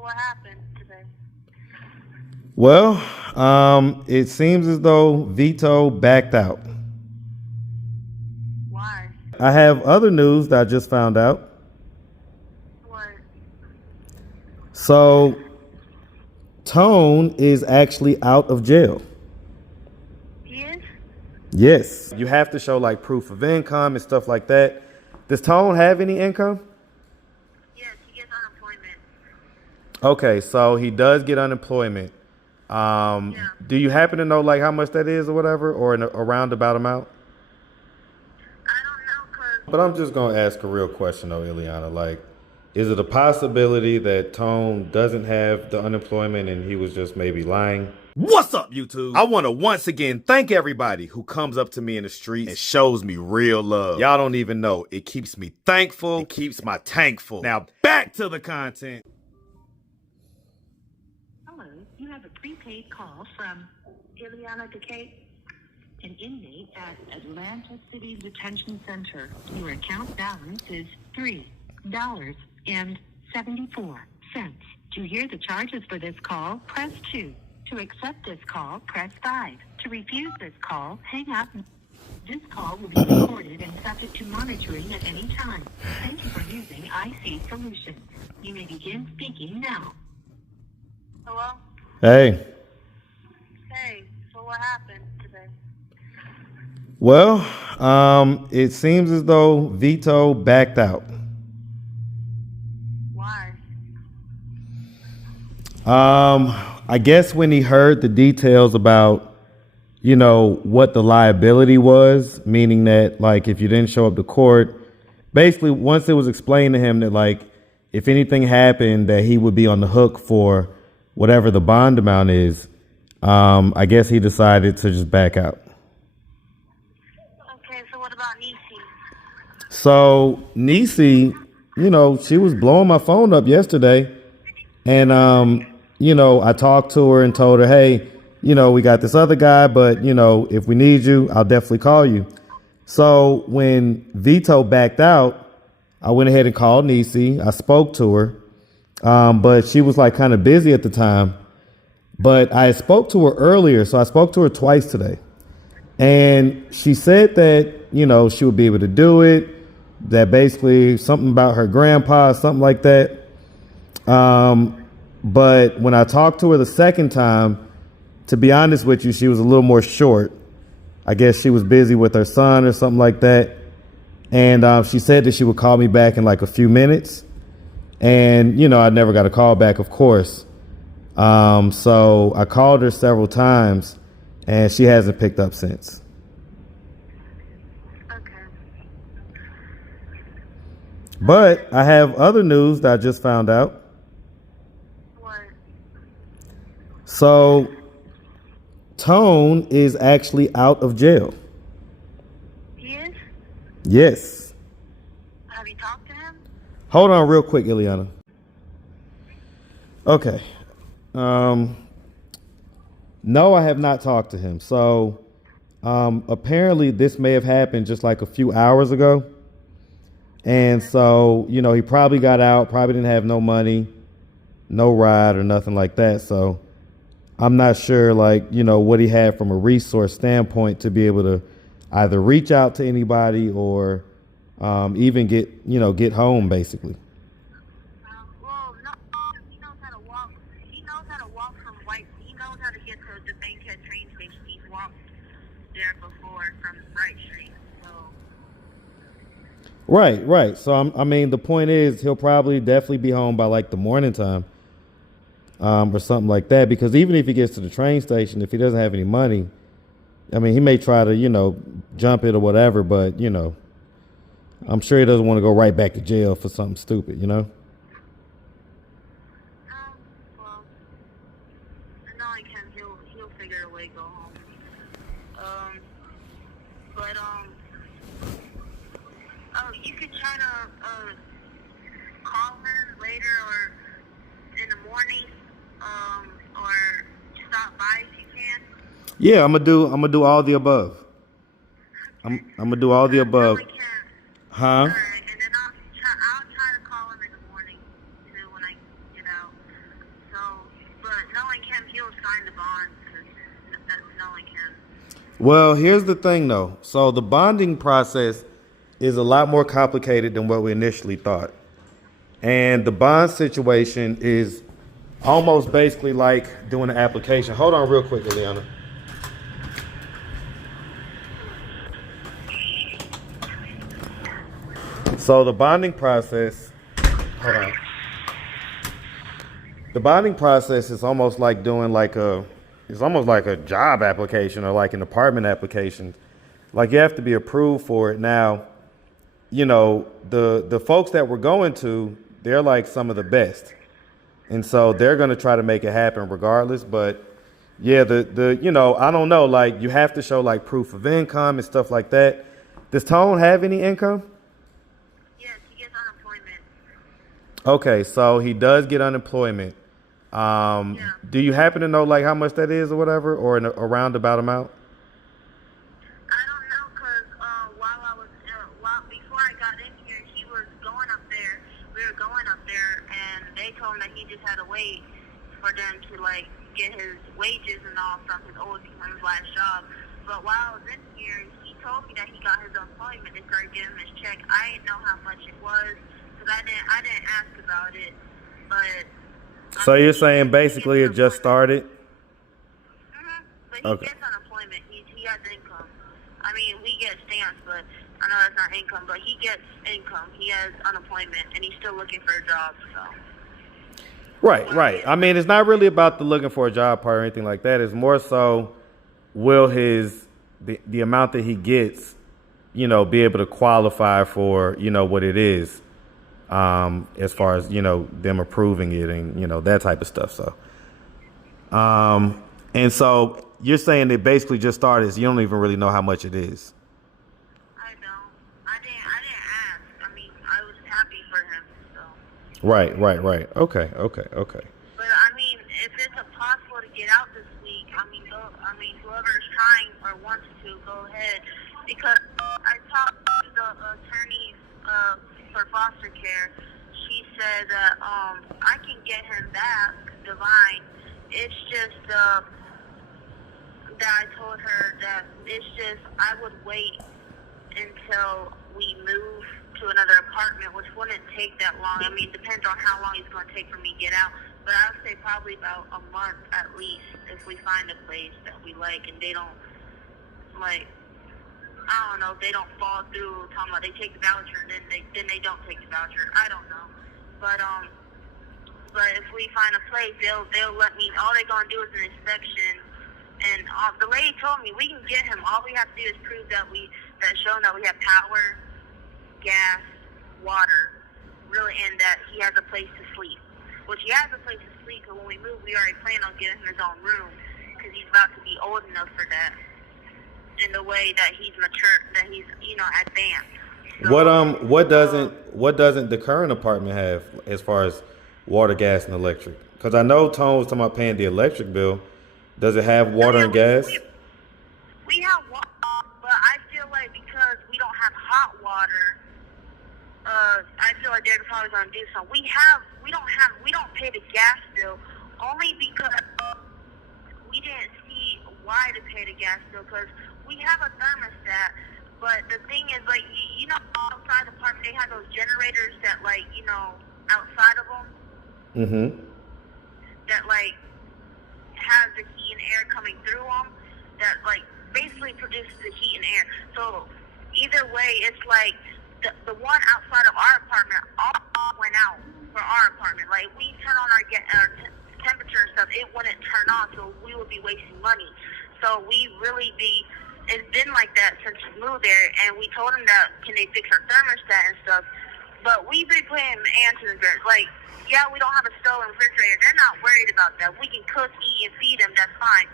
what happened today? Well, it seems as though VITO backed out. Why? I have other news that I just found out. What? So, Tone is actually out of jail. He is? Yes. You have to show like proof of income and stuff like that. Does Tone have any income? Yes, he gets unemployment. Okay, so he does get unemployment. Yeah. Do you happen to know like how much that is or whatever, or in a roundabout amount? I don't know, cause But I'm just gonna ask a real question though, Ileana. Like, is it a possibility that Tone doesn't have the unemployment and he was just maybe lying? What's up, YouTube? I want to once again thank everybody who comes up to me in the streets and shows me real love. Y'all don't even know. It keeps me thankful. It keeps my tank full. Now back to the content. Hello, you have a prepaid call from ILIANA Decay. an inmate at Atlanta City Detention Center. Your account balance is $3.74. To hear the charges for this call, press 2. To accept this call, press 5. To refuse this call, hang up. This call will be recorded and subject to monitoring at any time. Thank you for using IC Solutions. You may begin speaking now. Hello? Hey. Hey, so what happened today? Well, it seems as though VITO backed out. Why? I guess when he heard the details about, you know, what the liability was, meaning that like if you didn't show up to court, basically once it was explained to him that like if anything happened that he would be on the hook for whatever the bond amount is, I guess he decided to just back out. Okay, so what about Nisi? So Nisi, you know, she was blowing my phone up yesterday, and you know, I talked to her and told her, hey, you know, we got this other guy, but you know, if we need you, I'll definitely call you. So when VITO backed out, I went ahead and called Nisi. I spoke to her, but she was like kind of busy at the time. But I spoke to her earlier, so I spoke to her twice today. And she said that, you know, she would be able to do it, that basically something about her grandpa, something like that. But when I talked to her the second time, to be honest with you, she was a little more short. I guess she was busy with her son or something like that. And she said that she would call me back in like a few minutes. And, you know, I never got a call back, of course. So I called her several times and she hasn't picked up since. Okay. But I have other news that I just found out. What? So Tone is actually out of jail. He is? Yes. Have you talked to him? Hold on real quick, Ileana. Okay. No, I have not talked to him. So apparently this may have happened just like a few hours ago. And so, you know, he probably got out, probably didn't have no money, no ride or nothing like that. So I'm not sure, like, you know, what he had from a resource standpoint to be able to either reach out to anybody or even get home, basically. Well, no, he knows how to walk. He knows how to walk from White. He knows how to get to the Bankhead train station. He's walked there before from Bright Street. So. Right. So I mean, the point is, he'll probably definitely be home by like the morning time, or something like that. Because even if he gets to the train station, if he doesn't have any money, I mean, he may try to, you know, jump it or whatever. But you know, I'm sure he doesn't want to go right back to jail for something stupid, you know. Well, knowing him, he'll figure a way to go home. But you could try to call her later or in the morning, or stop by if you can. Yeah, I'm gonna do all the above. I'm gonna do all the above. No, we can. Huh? All right, and then I'll try to call him in the morning too when I get out. sign the bond because that's knowing him. Well, here's the thing, though. So the bonding process is a lot more complicated than what we initially thought. And the bond situation is almost basically like doing an application. Hold on real quick, ILIANA. So the bonding process, hold on. The bonding process is almost like doing it's almost like a job application or like an apartment application. Like you have to be approved for it. Now, you know, the folks that we're going to, they're like some of the best. And so they're going to try to make it happen regardless. But yeah, you know, I don't know, like you have to show like proof of income and stuff like that. Does Tone have any income? Yes, he gets unemployment. Okay, so he does get unemployment. Yeah. Do you happen to know like how much that is or whatever, or in a roundabout amount? I don't know because before I got in here, he was going up there. We were going up there, and they told him that he just had to wait for them to like get his wages and all from his last job. But while I was in here, he told me that he got his employment. They started giving him his check. I didn't know how much it was because I didn't ask about it. But So you're saying basically it just started? Mm-hmm. But he Okay. gets unemployment. He has income. I mean, we get stamps, but I know that's not income. But he gets income. He has unemployment, and he's still looking for a job. So. Right. I mean, it's not really about the looking for a job part or anything like that. It's more so, will the amount that he gets, you know, be able to qualify for, you know, what it is, as far as, you know, them approving it and, you know, that type of stuff. So, and so you're saying they basically just started, so you don't even really know how much it is. I don't. I didn't ask. I mean, I was happy for him. So. Right. Okay. But I mean, if it's possible to get out this week, whoever's trying or wants to, go ahead. Because I talked to the attorney for foster care. She said that I can get him back, Divine. It's just that I told her that it's just I would wait until we move to another apartment, which wouldn't take that long. I mean, it depends on how long it's going to take for me to get out. But I would say probably about a month at least if we find a place that we like and they don't, like, I don't know, they don't fall through talking about they take the voucher and then they don't take the voucher. I don't know. But if we find a place, they'll let me, all they're going to do is an inspection. And the lady told me we can get him. All we have to do is prove that showing that we have power, gas, water, really, and that he has a place to sleep. Which he has a place to sleep, because when we move, we already plan on giving him his own room, because he's about to be old enough for that. In the way that he's mature, that he's, you know, advanced. So, what doesn't the current apartment have as far as water, gas, and electric? Because I know Tone was talking about paying the electric bill. Does it have water and gas? We have water, but I feel like because we don't have hot water, I feel like they're probably gonna do something. We don't pay the gas bill only because we didn't see why to pay the gas bill, because we have a thermostat. But the thing is, like, you know, outside the apartment they have those generators that, like, you know, outside of them. Mm-hmm. That like has the heat and air coming through them. That like basically produces the heat and air. So either way, it's like the one outside of our apartment all went out for our apartment. Like we turn on our temperature and stuff, it wouldn't turn on, so we would be wasting money. So it's been like that since we moved there, and we told them that can they fix our thermostat and stuff. But we've been playing answers there. Like, yeah, we don't have a stove and refrigerator. They're not worried about that. We can cook, eat, and feed them. That's fine.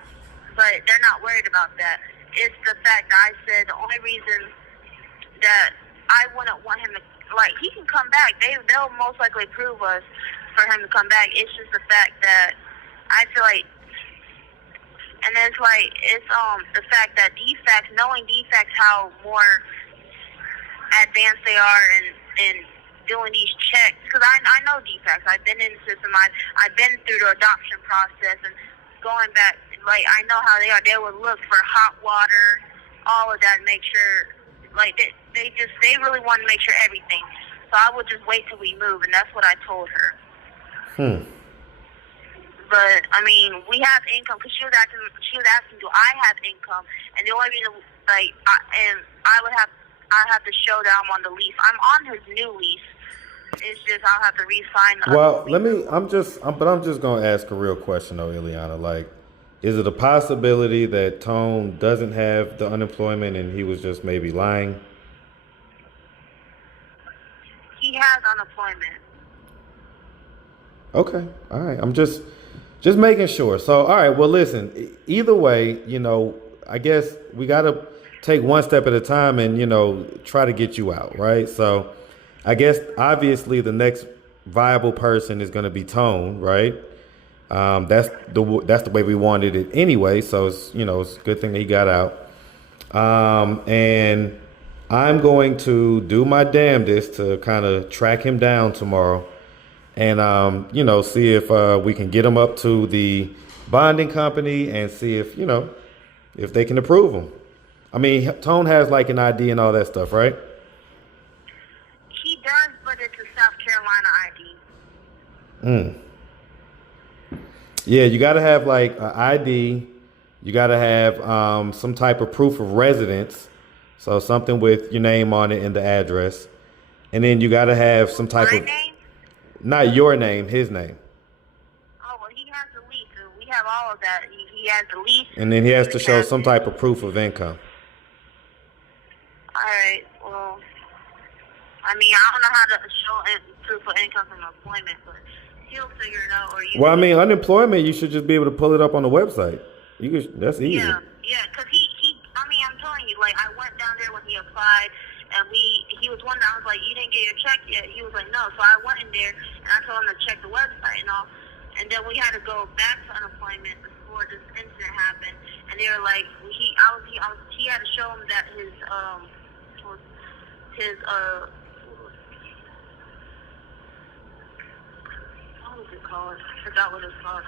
But they're not worried about that. It's the fact that I said the only reason that I wouldn't want him to, like, he can come back. They'll most likely approve us for him to come back. It's just the fact that I feel like, and it's like, it's the fact that knowing DFACs, how more advanced they are in doing these checks, because I know DFACs. I've been in the system. I've been through the adoption process, and going back, like, I know how they are. They would look for hot water, all of that, make sure, like, they really want to make sure everything. So I would just wait till we move, and that's what I told her. But, I mean, we have income, because she was asking, do I have income? And the only reason, like, I have to show that I'm on the lease. I'm on his new lease. It's just I'll have to re-sign. Well, I'm just going to ask a real question, though, Ileana. Like, is it a possibility that Tone doesn't have the unemployment and he was just maybe lying? He has unemployment. Okay. All right. I'm just making sure. So, all right. Well, listen, either way, you know, I guess we got to take one step at a time and, you know, try to get you out. Right. So I guess obviously the next viable person is going to be Tone. Right. That's the way we wanted it anyway. So it's, you know, it's a good thing that he got out. And I'm going to do my damnedest to kind of track him down tomorrow and, you know, see if we can get him up to the bonding company and see if, you know, if they can approve him. I mean, Tone has like an ID and all that stuff, right? He does, but it's a South Carolina ID. Yeah, you got to have like an ID. You got to have some type of proof of residence. So something with your name on it and the address. And then you got to have some type My of... name? Not your name, his name. Oh, well, he has the lease. So we have all of that. He has the lease. And then he has to show some type of proof of income. All right. Well, I mean, I don't know how to show proof of income from employment, but he'll figure it out. Well, I mean, unemployment, you should just be able to pull it up on the website. That's easy. Yeah, because I mean, I'm telling you, like, I went down there when he applied, and he was wondering, I was like, you didn't get your check yet? He was like, no. So I went in there, and I told him to check the website and all, and then we had to go back to unemployment before this incident happened, and they were like, he had to show him that his what was it called? I forgot what it's called.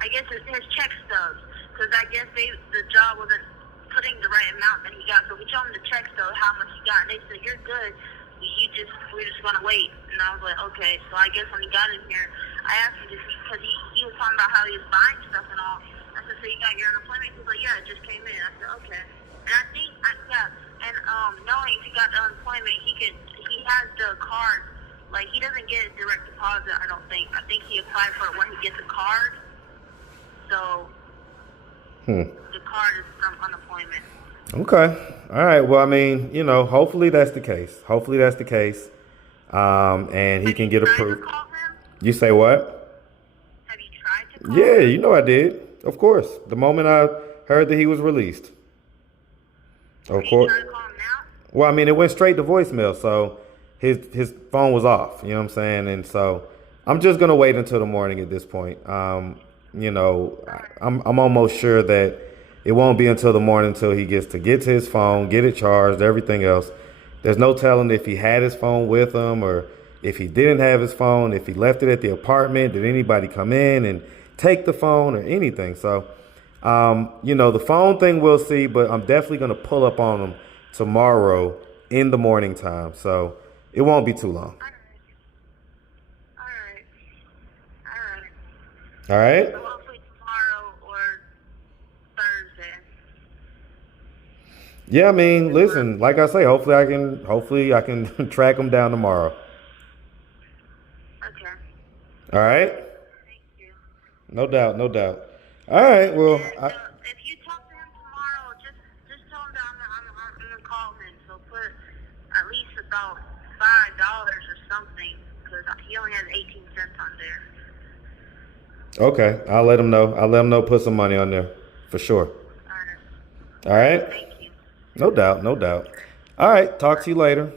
I guess his check stubs, because I guess the job wasn't putting the right amount that he got. So we showed him the check stub, how much he got, and they said, "You're good. We're just gonna wait." And I was like, "Okay." So I guess when he got in here, I asked him because he was talking about how he was buying stuff and all. I said, "So you got your unemployment?" He was like, "Yeah, it just came in." I said, "Okay." And I think, knowing if he got the unemployment, he has the card. Like, he doesn't get a direct deposit, I don't think. I think he applied for it when he gets a card. So, the card is from unemployment. Okay. All right. Well, I mean, you know, hopefully that's the case. And he can get approved. You say what? Have you tried to call Yeah, him? you know I did. Of course. The moment I heard that he was released. Of course. Are you trying to call him now? Well, I mean, it went straight to voicemail, so his phone was off. You know what I'm saying? And so I'm just gonna wait until the morning at this point. You know, I'm almost sure that it won't be until the morning until he gets to his phone, get it charged, everything else. There's no telling if he had his phone with him or if he didn't have his phone, if he left it at the apartment, did anybody come in and take the phone or anything. So, you know, the phone thing we'll see, but I'm definitely going to pull up on him tomorrow in the morning time. So it won't be too long. All right. So hopefully tomorrow or Thursday. Yeah, I mean, listen, like I say, hopefully I can track him down tomorrow. Okay. All right. Thank you. No doubt. All right. Well, And, if you talk to him tomorrow, just tell him that I'm gonna call him. So put at least about $5 or something, because he only has 18 cents on there. okay. I'll let him know. Put some money on there for sure. All right. All right. Thank you. No doubt. All right. Talk to you later.